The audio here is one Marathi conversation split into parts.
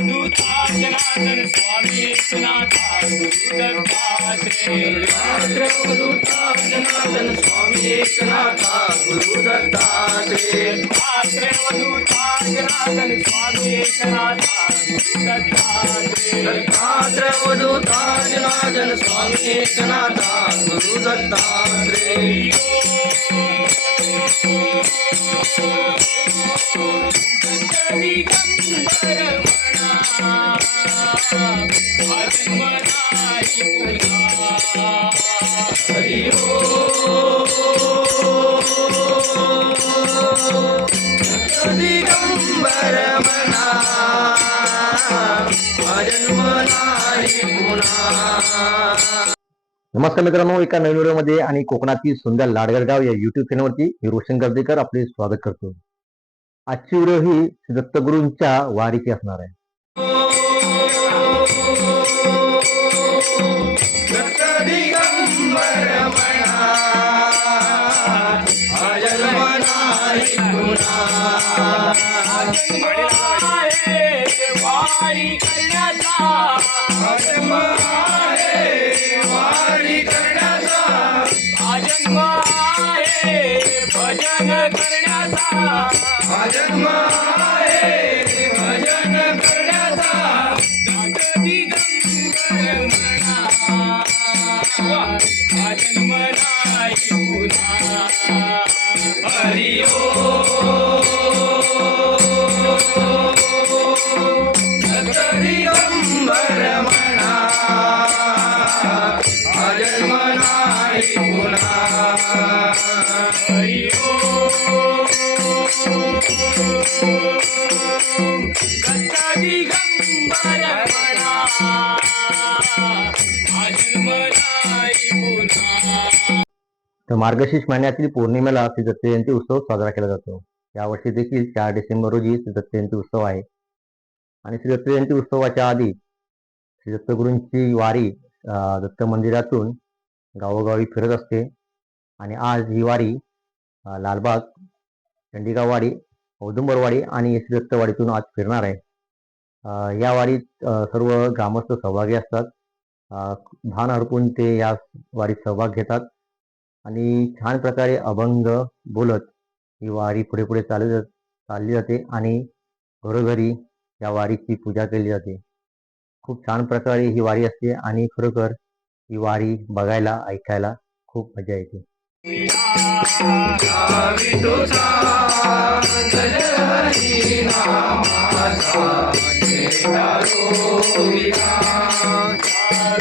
अवधूता जनार्दन स्वामी एकनाथा गुरु दत्तात्रेय अवधूता जनार्दन स्वामी एकनाथा गुरु दत्तात्रेय मात्र अवधूता जनार्दन स्वामी एकनाथा गुरु दत्तात्रेय मात्र अवधूता जनार्दन स्वामी एकनाथा गुरु दत्तात्रेय नमस्कार मित्रांनो एका नवीन व्हिडिओमध्ये आणि कोकणातील सुंदर लाडगड गाव या युट्यूब चॅनलवरती मी रोशन गर्देकर आपले स्वागत करतो. आजची व्हिडिओ ही श्री दत्तगुरूंच्या वारीची असणार आहे. वारी करण्याचा जन्म आहे वारी करण्याचा. आहे भजन करण्याचा. तर मार्गशीर्ष महिन्यातील पौर्णिमेला श्री दत्त जयंती उत्सव साजरा केला जातो. यावर्षी देखील चार डिसेंबर रोजी श्री दत्त जयंती उत्सव आहे. आणि श्री दत्त जयंती उत्सवाच्या आधी श्री दत्तगुरूंची वारी दत्त मंदिरातून गावोगावी फिरत असते. आणि आज ही वारी लालबाग चंडिकावाडी औदुंबरवाडी आणि श्री दत्तवाडीतून आज फिरणार आहे. या वारीत सर्व ग्रामस्थ सहभागी असतात. भान हरपून ते या वारीत सहभाग घेतात. आणि छान प्रकारे अभंग बोलत ही वारी पुढे पुढे चालत चालली जाते आणि घरोघरी या वारीची पूजा केली जाते. खूप छान प्रकारे ही वारी असते आणि खरोखर ही वारी बघायला ऐकायला खूप मजा येते.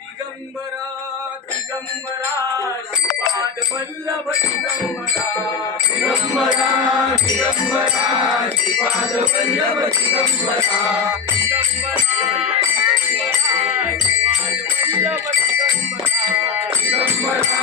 దిగంబరా దిగంబరా వల్లభ దిగంబరా దిగంబరా దిగంబరా పాద వల్లభ దిగంబరా దిగంబరా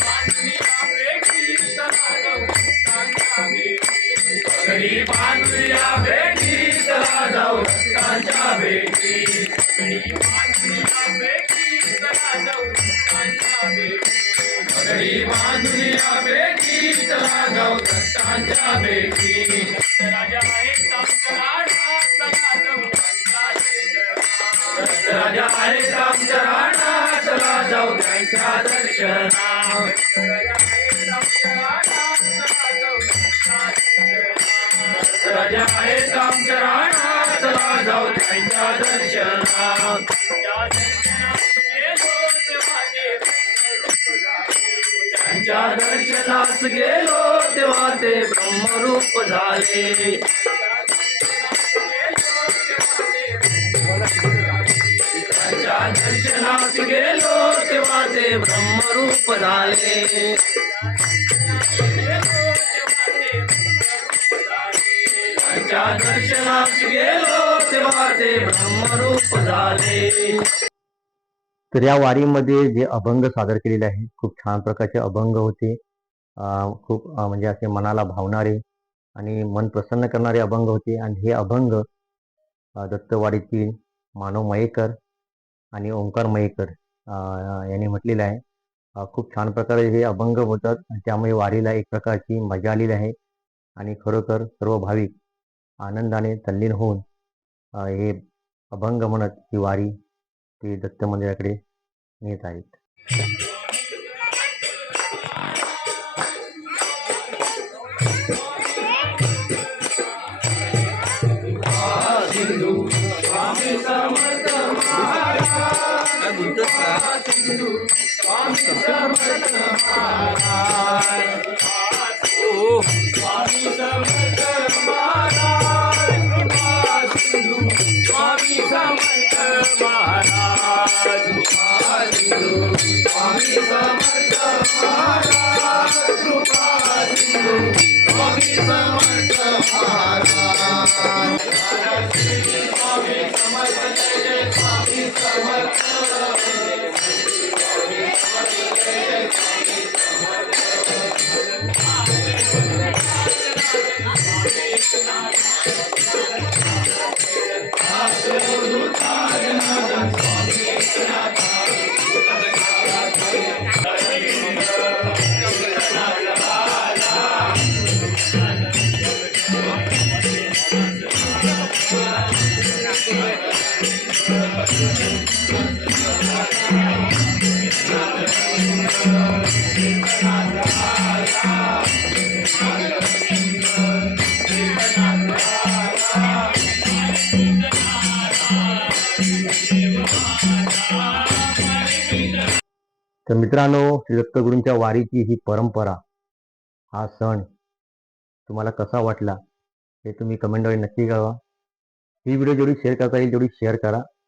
भेटी राजा आहेत आमच्या राणा चला जाऊ त्यांच्या दर्शना राजा आहेत आमच्या राणा चला जाऊ त्यांच्या दर्शना त्यांच्या दर्शनास गेलो. तेव्हा ते ब्रह्मरूप झाले। दर्शनास गेलो तेव्हा ते झाले। दर्शनास गेलो तेव्हा ते झाले। तर या वारीमध्ये जे अभंग सादर केलेले आहे खूप छान प्रकारचे अभंग होते. खूप म्हणजे असे मनाला भावणारे आणि मन प्रसन्न करणारे अभंग होते. आणि हे अभंग दत्तवाडीतील मानव मयेकर आणि ओंकार मयेकर यांनी म्हटलेलं आहे. खूप छान प्रकारे हे अभंग होतात त्यामुळे वारीला एक प्रकारची मजा आलेली आहे. आणि खरोखर सर्व भाविक आनंदाने तल्लीन होऊन हे अभंग म्हणत ही वारी ते दत्त मंदिराकडे नेत आहेत. समर्थ महाराज तर मित्रांनो श्री दत्तगुरूंच्या वारीची ही परंपरा हा सण तुम्हाला कसा वाटला हे तुम्ही कमेंटद्वारे नक्की कळवा. ही व्हिडिओ जेवढी शेअर करता येईल तेवढी शेअर करा.